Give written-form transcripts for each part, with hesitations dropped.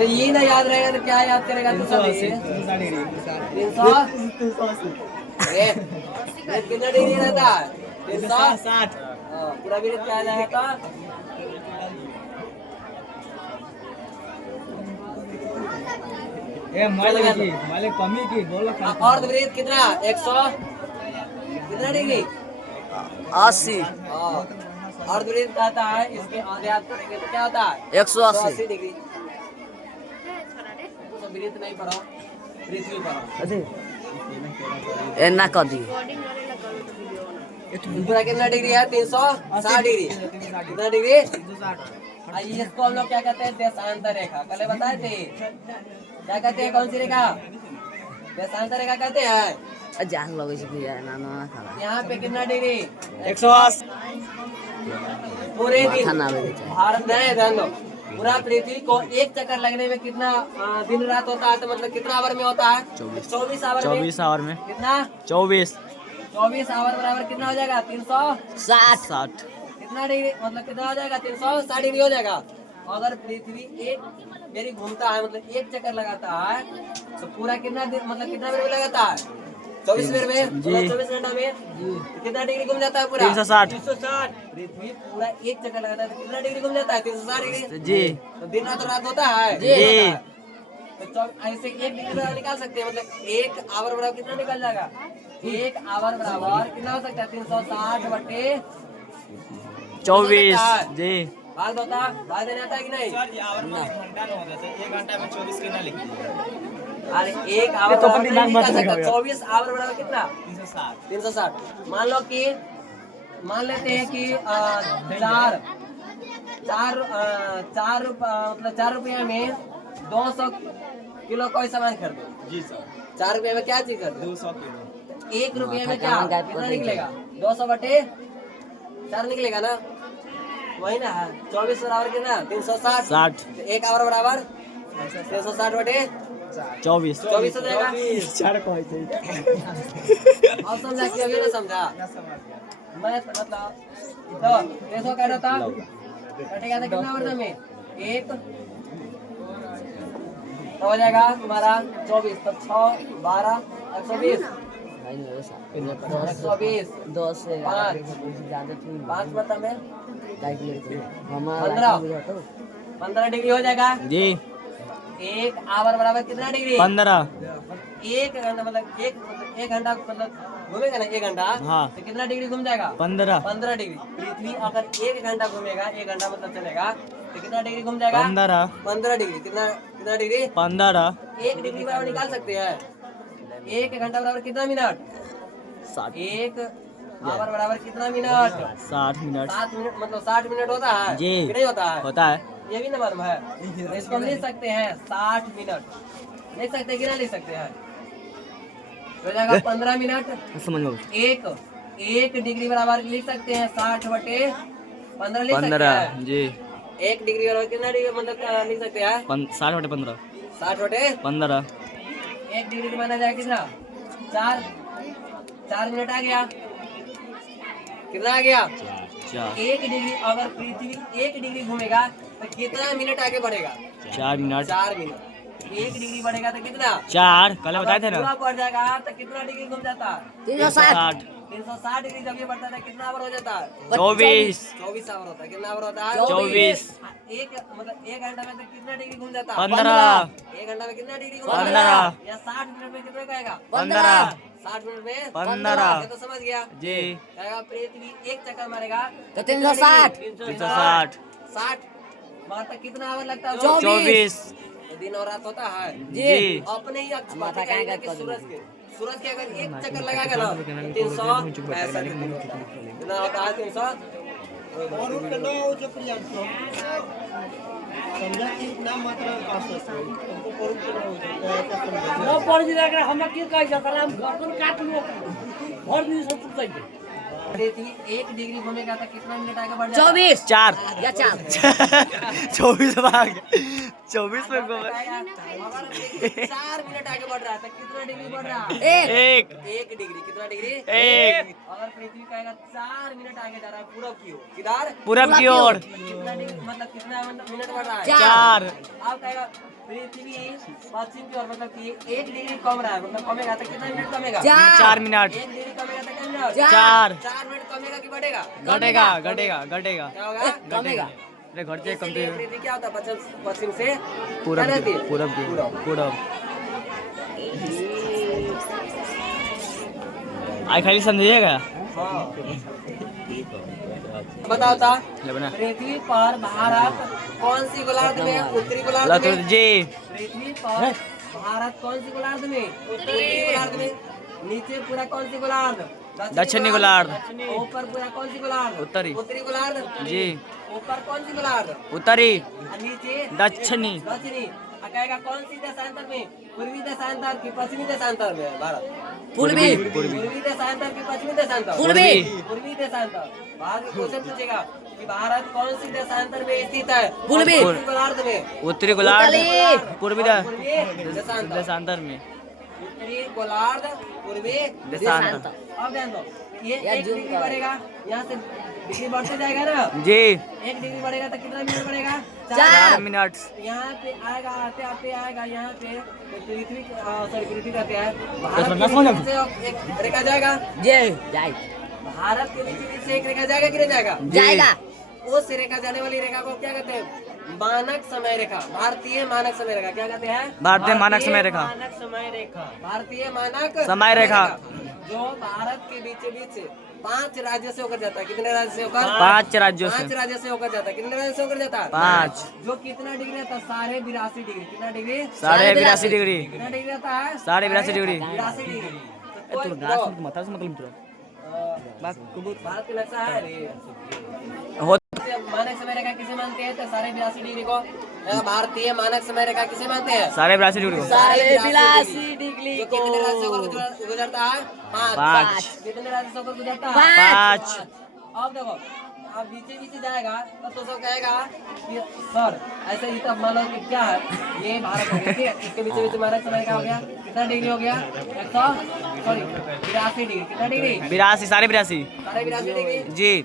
अरे ये ना याद रहेगा तो क्या याद करेगा तू सब? 300 कितना डिग्री रहता है? 360। पूरा वृत्त क्या आ जाएगा? मालिक कमी की बोलो। अर्धवृत्त कितना? 100 कितना डिग्री? 80। अर्धवृत्त कहता है, इसके आधे हाथ करेंगे तो क्या होता है? 180 डिग्री। तो वृत्त नहीं पढ़ो, पृथ्वी पढ़ो। एना कर दी। पूरा कितना डिग्री है? 360 डिग्री। कितना डिग्री? इसको हम लोग क्या कहते हैं? देशांतर रेखा। कल बताए थे क्या कहते हैं? कौन सी रेखा? देशांतर रेखा कहते हैं। जान लगे से भी है ना ना खाना। यहाँ पे कितना डिग्री? 180। पूरे दिन खाना भी भारत में ध्यान दो, पूरा पृथ्वी को एक चक्कर लगने में कितना दिन रात होता है? तो मतलब कितना आवर में होता है? 24 आवर में। 24 आवर में कितना? 24 आवर बराबर कितना हो जाएगा? 60। कितना डिग्री मतलब कितना हो जाएगा? 360 डिग्री हो जाएगा। अगर पृथ्वी एक मेरी घूमता है, मतलब एक चक्कर लगाता है, तो पूरा कितना दिन मतलब कितना मिनट में लगाता है? 24 मिनट में। 24 घंटा में कितना डिग्री घूम जाता है? पूरा 360। पृथ्वी पूरा एक चक्कर लगाता है तो कितना डिग्री घूम जाता है? 360 डिग्री जी। तो दिन रात होता है जी। तो ऐसे एक डिग्री बराबर निकाल सकते हैं, मतलब एक आवर बराबर कितना निकल जाएगा? एक आवर बराबर कितना हो सकता है? 360 बटे 24 जी। भाग होता भाग देने आता है कि नहीं? एक घंटा में 24 कितना लिखते? अरे एक आवर तो बराबर अपनी नहीं लाइन निकाल मत सकता। लगाओ। 24 आवर बराबर कितना? 360। मान लो कि मान लेते हैं कि मतलब 4 रुपया में 200 किलो कोई सामान खरीदो। जी सर। 4 रुपये में क्या चीज खरीदो? 200 किलो। 1 रुपये में क्या कितना निकलेगा? 200 बटे 4 निकलेगा ना? वही ना है। 24 बराबर कितना? 360। एक आवर बराबर 360 बटे 24 हो जाएगा। और समझा कि अभी ना समझा? मैं मतलब तो 300 काटा था, कटेगा था कितना वर्ष में? 1 तो हो जाएगा तुम्हारा 24। तो 6 12 120 120 10 से 5 बता में 15 डिग्री हो जाएगा जी। एक आवर बराबर कितना डिग्री? 15। एक घंटा मतलब एक घंटा मतलब घूमेगा ना 1 घंटा। हाँ। तो कितना डिग्री घूम जाएगा? 15 डिग्री। पृथ्वी अगर 1 घंटा घूमेगा, 1 घंटा मतलब चलेगा, तो कितना डिग्री घूम जाएगा? 15 डिग्री। कितना डिग्री? 15। 1 डिग्री बराबर निकाल सकते हैं। 1 घंटा बराबर कितना मिनट? 1 आवर बराबर कितना मिनट? 60 मिनट। 7 मिनट मतलब 60 मिनट होता है जी। कि नहीं होता है? होता है। ये भी ना मालूम है? तो इसको हम लिख सकते हैं 60 मिनट। लिख सकते हैं कि ना लिख सकते हैं? हो जाएगा 15 मिनट। समझ लो। एक डिग्री बराबर लिख सकते हैं 60 बटे 15 लिख सकते हैं जी। 1 डिग्री बराबर कितना डिग्री मतलब लिख सकते हैं? 60 बटे 15। 60 बटे 15। 1 डिग्री माना जाए कितना? 4 मिनट आ गया। कितना आ गया? 1 डिग्री। अगर पृथ्वी 1 डिग्री घूमेगा तो कितना मिनट आगे बढ़ेगा? 4 मिनट। 4 मिनट। 1 डिग्री बढ़ेगा तो कितना? 4 कल बताए थे पूरा ना। बढ़ जाएगा तो कितना डिग्री घूम जाता है? 360। 360 डिग्री जब ये बढ़ता है कितना आवर हो जाता है? 24 आवर होता है। कितना आवर होता है? 24। एक मतलब 1 घंटा में तो कितना डिग्री घूम जाता है? 15। 1 घंटा में कितना डिग्री घूम 15। जाता है? या 60 मिनट में कितना कहेगा? 15। 60 मिनट में 15। ये तो समझ गया जी। कहेगा पृथ्वी एक चक्कर मारेगा तो 360। 360 60 मारता कितना आवर लगता है? 24। तो दिन और रात होता है जी। अपने ही अक्ष माथा बातें कहाँ कि का सूरज के अगर एक चक्कर लगाएगा ना 365 डिग्री होता है। कितना होता है? 300 पृथ्वी 1 डिग्री घूमेगा तो कितना मिनट आगे बढ़ जाएगा? 24। 4 या 4। 24 भाग 24 में घूम अगर 4 मिनट आगे बढ़ रहा है तो कितना डिग्री बढ़ रहा है? एक 1 डिग्री। कितना डिग्री? एक अगर पृथ्वी कहेगा 4 मिनट आगे जा रहा है पूरब की ओर, किधर? पूरब की ओर कितना डिग्री मतलब कितना मिनट बढ़ रहा है? 4 अब कहेगा पृथ्वी पश्चिम की ओर मतलब कि 1 डिग्री कम रहा है, मतलब कमेगा तो कितना मिनट कमेगा? 4 मिनट 1 डिग्री कमेगा तो कितना मिनट? 4 4 मिनट कमेगा कि बढ़ेगा? घटेगा घटेगा घटेगा क्या होगा? घटेगा अरे घटते कम इसीलिए पृथ्वी क्या होता है पश्चिम से पूरब क्या रहती है? पूरब पूरब आई खाली समझिएगा हाँ। बताओ ता ले बना पृथ्वी पर भारत कौन सी गोलार्ध में है? उत्तरी गोलार्ध में। जी पृथ्वी पर भारत कौन सी गोलार्ध में? उत्तरी गोलार्ध में। नीचे पूरा कौन सी गोलार्ध? दक्षिणी गोलार्ध। ऊपर पूरा कौन सी गोलार्ध? उत्तरी। उत्तरी गोलार्ध। जी ऊपर कौन सी गोलार्ध? उत्तरी और नीचे दक्षिणी दक्षिणी। कहेगा कौन सी देशांतर में? पूर्वी देशांतर की पश्चिमी देशांतर में भारत? पूर्वी पूर्वी देशांतर की पश्चिमी देशांतर? पूर्वी पूर्वी देशांतर। भारत में क्वेश्चन पूछेगा कि भारत कौन सी देशांतर में स्थित है? पूर्वी। उत्तरी गोलार्ध में। उत्तरी गोलार्ध पूर्वी पूर्वी देशांतर। देशांतर में उत्तरी गोलार्ध पूर्वी देशांतर। अब ध्यान दो ये 1 डिग्री बढ़ेगा, यहाँ से डिग्री बढ़ते जाएगा ना। जी 1 डिग्री बढ़ेगा तो कितना मिनट बढ़ेगा? 4 मिनट यहाँ पे आएगा, आते आते आएगा यहाँ पे पृथ्वी पृथ्वी कहते हैं भारत के नीचे से एक रेखा जाएगा। भारत के नीचे से एक रेखा जाएगा कि नहीं जाएगा? जाएगा उस रेखा जाने वाली रेखा को क्या कहते हैं? मानक समय रेखा। भारतीय मानक समय रेखा क्या कहते हैं? भारतीय मानक समय रेखा। मानक समय रेखा। भारतीय मानक समय रेखा। जो भारत के बीच बीच 5 राज्यों से होकर जाता है। कितने राज्य से होकर? 5 राज्यों से 5 राज्यों से होकर जाता है। कितने राज्यों से होकर जाता है? 5 जो कितना डिग्री रहता है? 82.5 डिग्री। कितना डिग्री? 82.5 डिग्री कितना डिग्री रहता है? 82.5 डिग्री 82 डिग्री। तो कोई- भारत के नक्शा है रे। मानक समय रेखा किसे मानते हैं? तो 82.5 डिग्री को भारतीय मानक समय रेखा किसे मानते हैं? 82.5 डिग्री को 82 डिग्री। जो कितने राज्य से होकर गुजरता है? 5। कितने राज्य से होकर गुजरता है? 5 अब देखो अब बीचे बीचे जाएगा तो सब कहेगा कि सर ऐसे ही तब मान लो कि क्या है ये भारत हो गया, ठीक है? इसके बीच बीच मानक समय का हो गया कितना डिग्री हो गया? 82 डिग्री। कितना डिग्री? 82 82.5 82 डिग्री। जी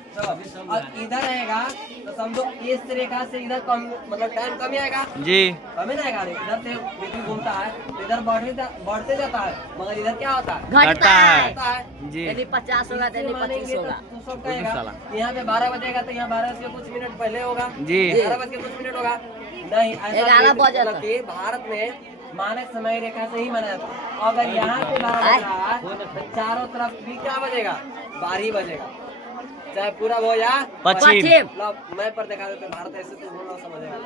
और इधर रहेगा तो समझो इस रेखा से इधर कम मतलब टाइम कम ही आएगा, जी कम ही रहेगा। इधर से पृथ्वी घूमता है तो इधर बढ़ते जाता है, मगर इधर क्या होता है? घटता है घटता है। जी 50 होगा तो 25 होगा। तो सब कहेगा यहाँ पे 12 बजेगा तो यहाँ 12 से कुछ मिनट पहले होगा। जी 11 बज के कुछ मिनट होगा नहीं, ऐसा 11 नहीं, बजे मतलब कि भारत में मानक समय रेखा से ही माना जाता है। अगर यहाँ पे 12 बज रहा है तो चारों तरफ भी क्या बजेगा? 12 ही बजेगा, चाहे पूरा हो या पश्चिम। लो, मैं पर दिखा देते भारत ऐसे तो समझेगा।